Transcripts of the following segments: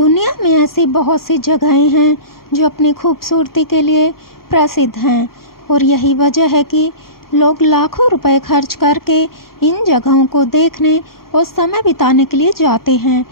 दुनिया में ऐसी बहुत सी जगहें हैं जो अपनी खूबसूरती के लिए प्रसिद्ध हैं और यही वजह है कि लोग लाखों रुपए खर्च करके इन जगहों को देखने और समय बिताने के लिए जाते हैं।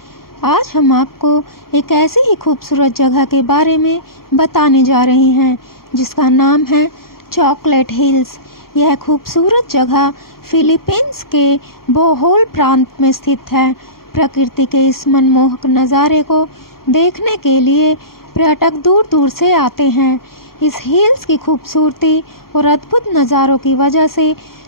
आज हम आपको एक ऐसी ही खूबसूरत जगह के बारे में बताने जा रहे हैं जिसका नाम है चॉकलेट हिल्स। यह खूबसूरत जगह फिलीपींस के बोहोल प्रांत में स्थित है। प्रकृति के इस मनमोहक नज़ारे को देखने के लिए पर्यटक दूर दूर से आते हैं। इस हिल्स की खूबसूरती और अद्भुत नज़ारों की वजह से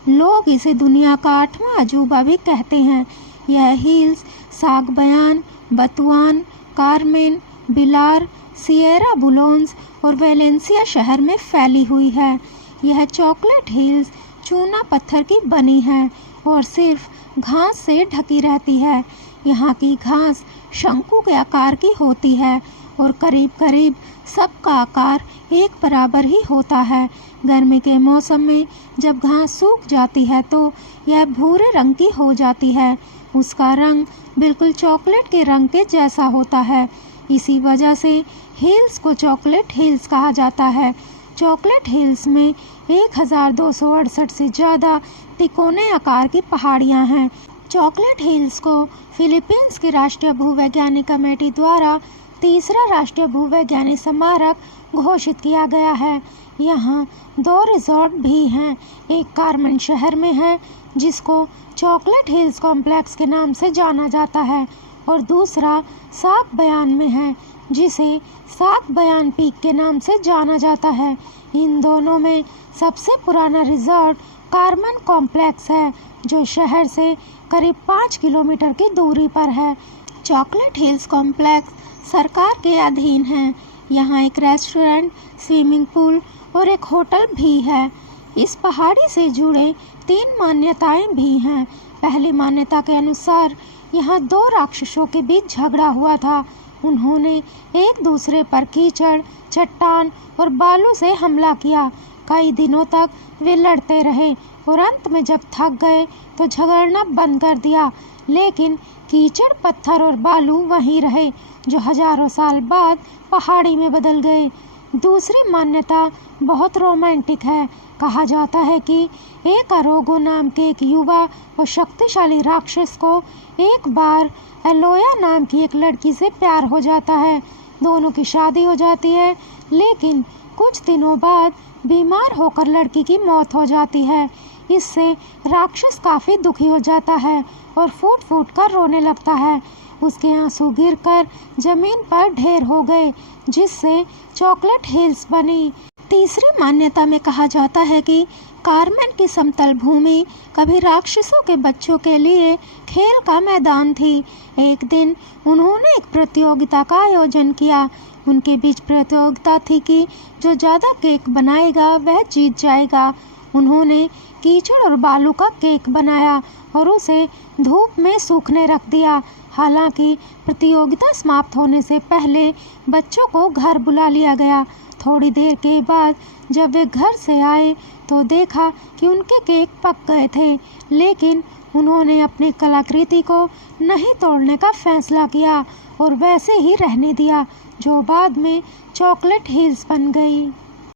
लोग इसे दुनिया का 8वां अजूबा भी कहते हैं। यह हिल्स सागबयान, बतुआन, कार्मेन, बिलार, सिएरा बुलोन्स और वेलेंसिया शहर में फैली हुई है। यह चॉकलेट हिल्स चूना पत्थर की बनी है और सिर्फ घास से ढकी रहती है। यहाँ की घास शंकु के आकार की होती है और करीब करीब सबका आकार एक बराबर ही होता है। गर्मी के मौसम में जब घास सूख जाती है तो यह भूरे रंग की हो जाती है। उसका रंग बिल्कुल चॉकलेट के रंग के जैसा होता है। इसी वजह से हिल्स को चॉकलेट हिल्स कहा जाता है। चॉकलेट हिल्स में 1268 से ज़्यादा तिकोने आकार की पहाड़ियाँ हैं। चॉकलेट हिल्स को फिलीपींस की राष्ट्रीय भूवैज्ञानिक कमेटी द्वारा तीसरा राष्ट्रीय भूवैज्ञानिक स्मारक घोषित किया गया है। यहाँ 2 रिजॉर्ट भी हैं। एक कार्मेन शहर में है जिसको चॉकलेट हिल्स कॉम्प्लेक्स के नाम से जाना जाता है और दूसरा सागबयान में है जिसे सागबयान पीक के नाम से जाना जाता है। इन दोनों में सबसे पुराना रिजॉर्ट कार्मेन कॉम्प्लेक्स है जो शहर से करीब 5 किलोमीटर की दूरी पर है। चॉकलेट हिल्स कॉम्प्लेक्स सरकार के अधीन है। यहाँ एक रेस्टोरेंट, स्विमिंग पूल और एक होटल भी है। इस पहाड़ी से जुड़े 3 मान्यताएं भी हैं। पहली मान्यता के अनुसार यहाँ 2 राक्षसों के बीच झगड़ा हुआ था। उन्होंने एक दूसरे पर कीचड़, चट्टान और बालू से हमला किया। कई दिनों तक वे लड़ते रहे और अंत में जब थक गए तो झगड़ना बंद कर दिया। लेकिन कीचड़, पत्थर और बालू वहीं रहे जो हजारों साल बाद पहाड़ी में बदल गए। दूसरी मान्यता बहुत रोमांटिक है। कहा जाता है कि एक अरोगो नाम के एक युवा और शक्तिशाली राक्षस को एक बार एलोया नाम की एक लड़की से प्यार हो जाता है। दोनों की शादी हो जाती है लेकिन कुछ दिनों बाद बीमार होकर लड़की की मौत हो जाती है। इससे राक्षस काफ़ी दुखी हो जाता है और फूट फूट कर रोने लगता है। उसके आंसू गिरकर जमीन पर ढेर हो गए जिससे चॉकलेट हिल्स बनी। तीसरी मान्यता में कहा जाता है कि कार्मेन की समतल भूमि कभी राक्षसों के बच्चों के लिए खेल का मैदान थी। एक दिन उन्होंने एक प्रतियोगिता का आयोजन किया। उनके बीच प्रतियोगिता थी कि जो ज़्यादा केक बनाएगा वह जीत जाएगा। उन्होंने कीचड़ और बालू का केक बनाया और उसे धूप में सूखने रख दिया। हालांकि प्रतियोगिता समाप्त होने से पहले बच्चों को घर बुला लिया गया। थोड़ी देर के बाद जब वे घर से आए तो देखा कि उनके केक पक गए थे, लेकिन उन्होंने अपनी कलाकृति को नहीं तोड़ने का फैसला किया और वैसे ही रहने दिया, जो बाद में चॉकलेट हिल्स बन गई।